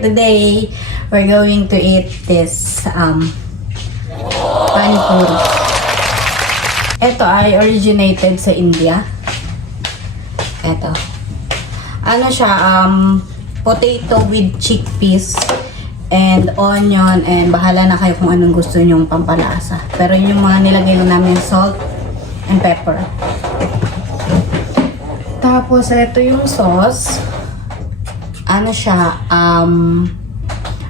today we're going to eat this pani puri. Ito ay originated sa India. Ito. Ano siya, potato with chickpeas and onion, and bahala na kayo kung anong gusto nyong pampalasa. Pero yun yung mga nilagay lang namin, salt and pepper. Tapos ito yung sauce. Ano siya,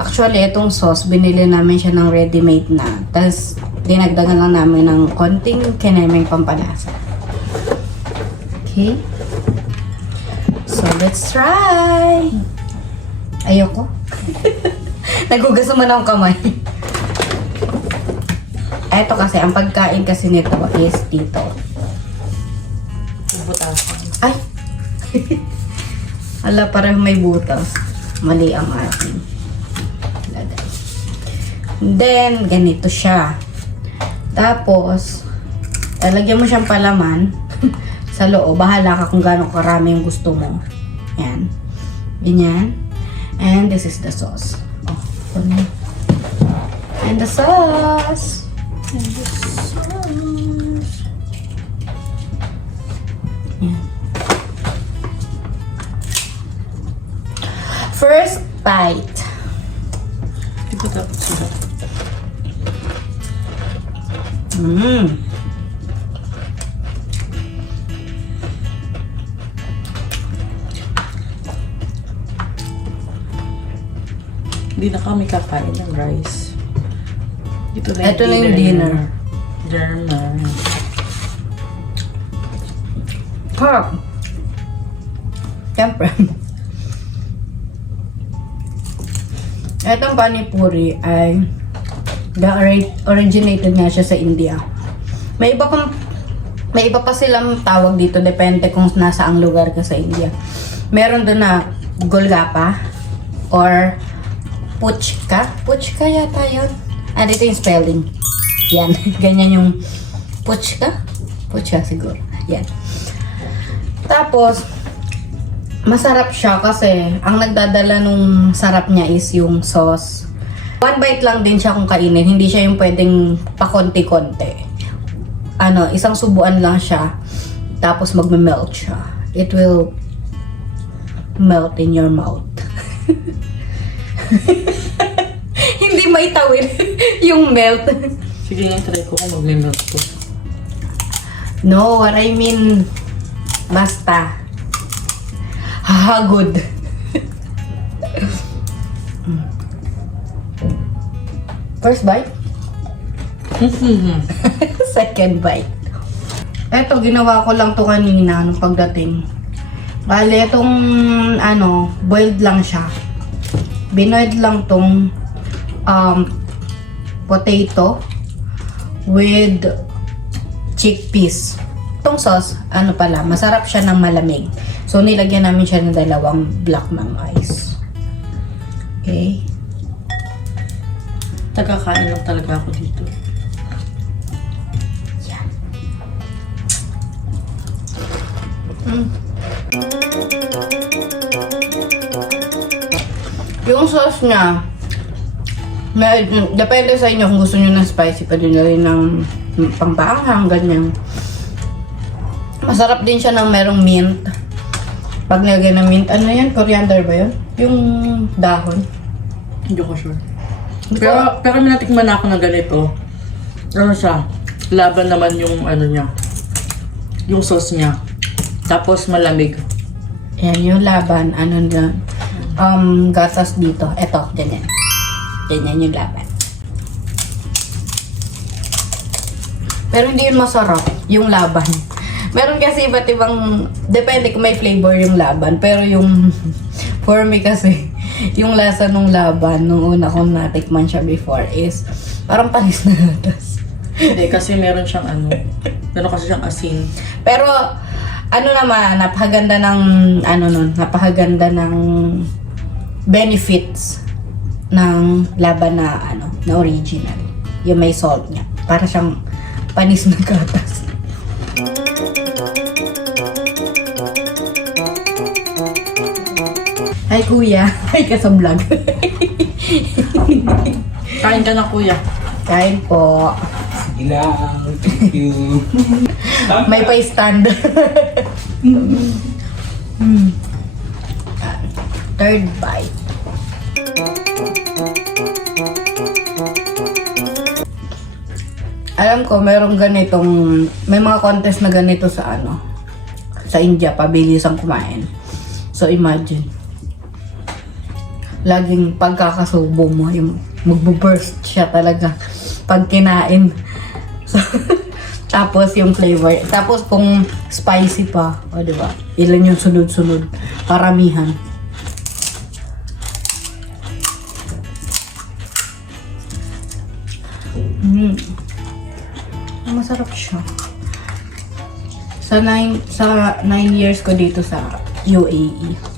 actually itong sauce, binili namin siya ng ready-made na. Tapos dinagdagan lang namin ng konting kinemeng pampalasa. Okay. So, let's try! Ayoko. Nagugas naman akong kamay. Ito kasi, ang pagkain kasi nito is dito. Butasan. Ay! Ala, parang may butas. Mali ang aking lagay. Then, ganito siya. Tapos, lalagyan mo siyang palaman sa loob. Bahala ka kung gaano karami yung gusto mo. Yan. Ganyan. And this is the sauce. Oh, and the sauce. And the sauce. Yan. First bite. Ito dapat sila. Hindi na kami kakain ng rice. Ito na yung dinner. Dinner. Harap. Siyempre. Itong panipuri ay originated nga siya sa India. May iba pa silang tawag dito, depende kung nasa ang lugar ka sa India. Meron doon na golgappa or puchka. Puchka yata yun. Ah, dito yung spelling. Yan. Ganyan yung puchka. Puchka siguro. Yan. Tapos, masarap siya kasi ang nagdadala nung sarap niya is yung sauce. One bite lang din siya kung kainin. Hindi siya yung pwedeng pakonti-konti. Ano, isang subuan lang siya. Tapos magme-melt siya. It will melt in your mouth. Hindi maitawid yung melt. Sige nga, try ko kung mag-melt ko. No, what I mean, basta. Hahagod. First bite? Second bite. Eto, ginawa ko lang to kanina nung pagdating. Bale, itong boiled lang siya. Binoiled lang tong potato with chickpeas. Itong sauce, masarap siya ng malamig. So, nilagyan namin siya ng 2 block ng ice. Okay. Tagakain lang talaga ako dito. Yan. Yung sauce niya, depende sa inyo kung gusto nyo ng spicy, pwede nyo rin ng pampaanghang, ganyan. Masarap din siya ng merong mint. Pag nilagay ng mint, ano yan? Coriander ba yun? Yung dahon. Hindi ko sure. Pero may natikman na ako na ganito. Ano siya? Laban naman yung niya. Yung sauce niya. Tapos malamig. Yan, yung laban, gatas dito. Eto, ganyan. Ganyan yung laban. Pero hindi yun masarap, yung laban. Meron kasi iba't ibang, depende kung may flavor yung laban. Pero yung, for me kasi, yung lasa nung laban, nung una kong natikman siya before is, parang panis na gatas. Hindi, kasi meron siyang meron kasi siyang asin. Pero, napakaganda ng, napakaganda ng benefits ng laban na, na original. Yung may salt niya. Para siyang panis na gatas. Ay, Hi kuya. Hi ka sa vlog. Kain ka na, kuya. Kain po. Sige lang. Thank you. May pa-stand. Third bite. Alam ko, merong ganitong, may mga contest na ganito sa sa India, pabilisang kumain. So imagine, laging pagkakasubo mo, yung magbo-burst siya talaga pag kinain. So, tapos yung flavor, tapos kung spicy pa, o diba, ilan yung sunod-sunod, paramihan. Masarap siya. Sa 9 years ko dito sa UAE.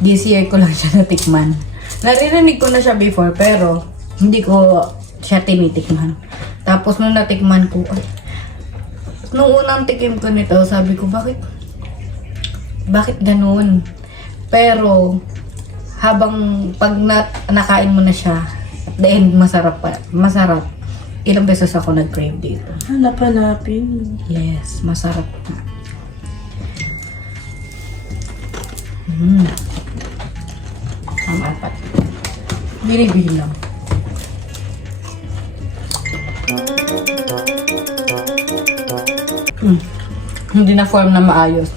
This year ko lang siya natikman. Naririnig ko na siya before pero hindi ko siya tinitikman. Tapos nung natikman ko, nung unang tikim ko nito, sabi ko, bakit ganun? Pero habang pag nakain mo na siya, at the end masarap. Ilang beses ako nag-crave dito. Hanap-hanapin. Yes, masarap na. Ang apat. Bili-bili lang. Hindi na form na maayos.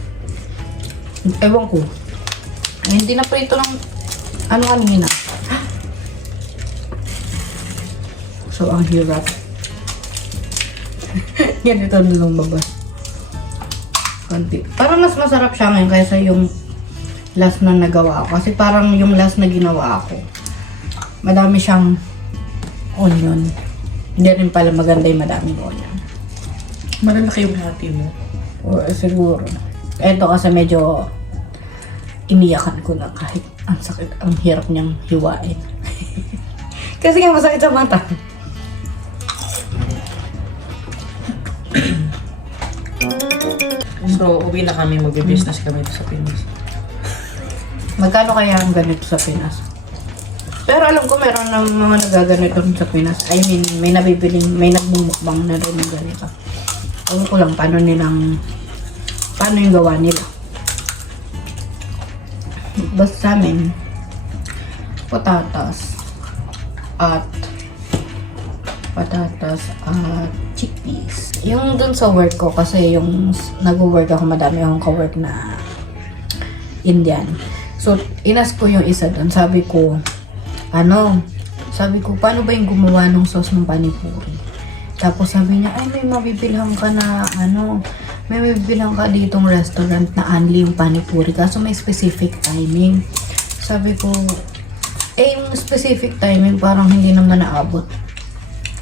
Ewan ko. Hindi na prito ng kanina. So, ang hirap. Ganito na lang babas. Konti. Parang mas masarap siya ngayon kaysa yung last na nagawa ko. Kasi parang yung last na ginawa ko, madami siyang onion. Hindi rin pala maganda yung madaming onion. Malalaki yung hati mo. O siguro. Eto kasi medyo iniyakan ko na kahit ang sakit, ang hirap niyang hiwain. Kasi nga masakit sa mata. So, uwi na kami, magbe-business kami ito sa Pinas. Magkano kaya ang ganito sa Pinas? Pero alam ko meron ng mga nagaganito rin sa Pinas. I mean, may nabibiling, may nagbumukbang na rin ng ganito. Alam ko lang paano yung gawa nila. Basta sa amin, patatas at chickpeas. Yung dun sa work ko, kasi yung nag-work ako, madami akong ka-work na Indian. So, inas ko yung isa dun. Sabi ko, paano ba yung gumawa ng sauce ng panipuri? Tapos sabi niya, ay may mabibilhan ka na, may mabibilhan ka ditong restaurant na only yung panipuri. Kaso may specific timing. Sabi ko, yung specific timing parang hindi naman naabot.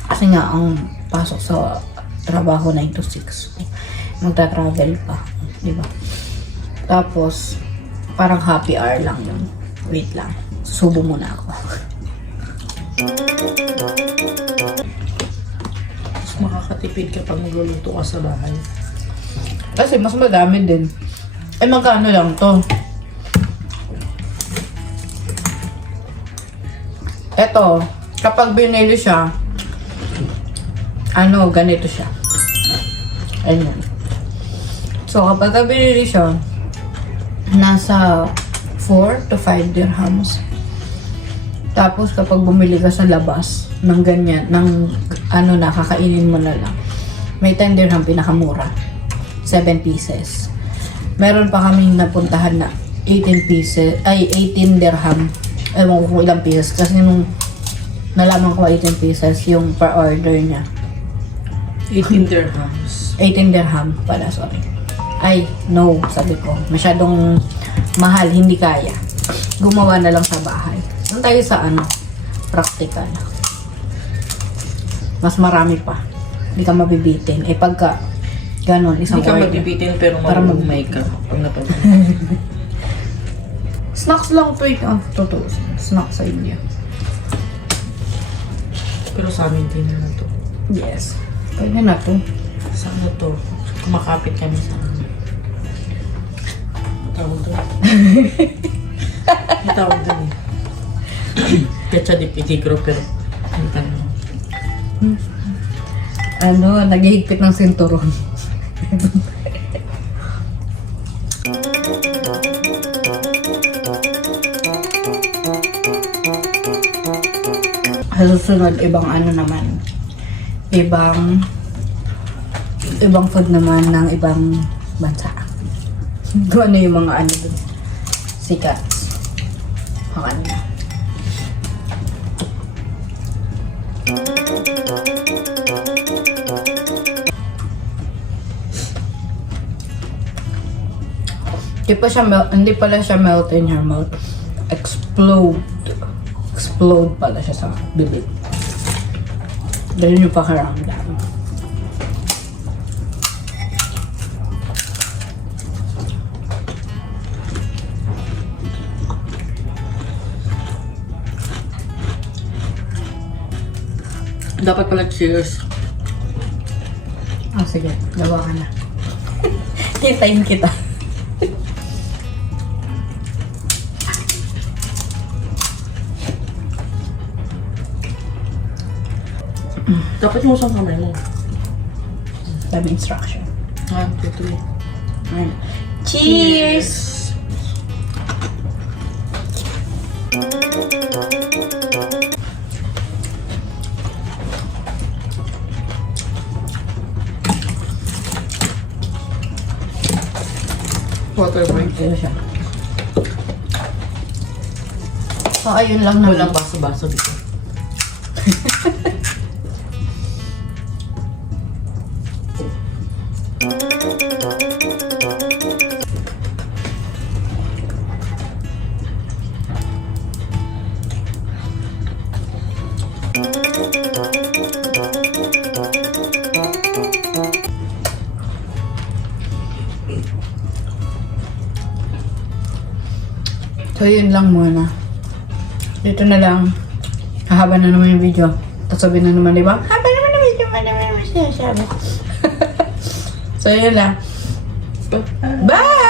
Kasi nga, ang pasok sa trabaho 9 to 6. Magta-travel pa. Diba? Tapos, parang happy hour lang yun. Wait lang. Subo muna ako. Mas makakatipid kapag magluluto ka sa bahay. Kasi mas madami din. Magkano lang to? Eto, kapag binili siya, ganito siya. Ayan. So, kapag binili siya, nasa 4 to 5 dirhams. Tapos, kapag bumili ka sa labas ng ganyan, kakainin mo na lang, may 10 dirham, pinakamura. 7 pieces. Meron pa kaming napuntahan na 18 dirham. Ewan ko kung ilang pieces. Kasi nung nalaman ko 18 pieces yung per order niya. 18 dirhams. 18 dirham pala, sorry. Ay, no, sabi ko. Masyadong mahal, hindi kaya. Gumawa na lang sa bahay. Doon tayo sa practical. Mas marami pa. Hindi ka mabibitin. Pagka ganon, isang Hindi ka order. magbibitin pero Para mamumay ka pag napag- Snacks lang to. Totoo. Snacks sa India. Pero sa amin din na to. Yes. Pwede na to. Sa ano to? Kumakapit kami sa tawag to. Ang tawag dun eh. Ketsa di pitigro pero ano, Naghihigpit ng sinturon. Sa susunod, ibang ano naman. Ibang food naman ng ibang bansa. Kung ano yung mga ano dun. Sikat. Ang ano na. Hindi pala siya melt in your mouth. Explode pala siya sa bibig. Ganun yung pakiramdam. dapat pala cheers. Sige. Gawa ka na. Hintayin kita. Dapat yung usang kamay mo. Dami instruction. 1, 2, 3. Ayun. Cheers! Water break. Ito siya. So, ayun lang naman. Walang baso-baso dito. So, yun lang muna. Dito na lang. Hahaba na naman yung video. Tapos sabi na naman, di ba? Haba naman yung video. Haba naman yung sinasabi. So, yun lang. Bye!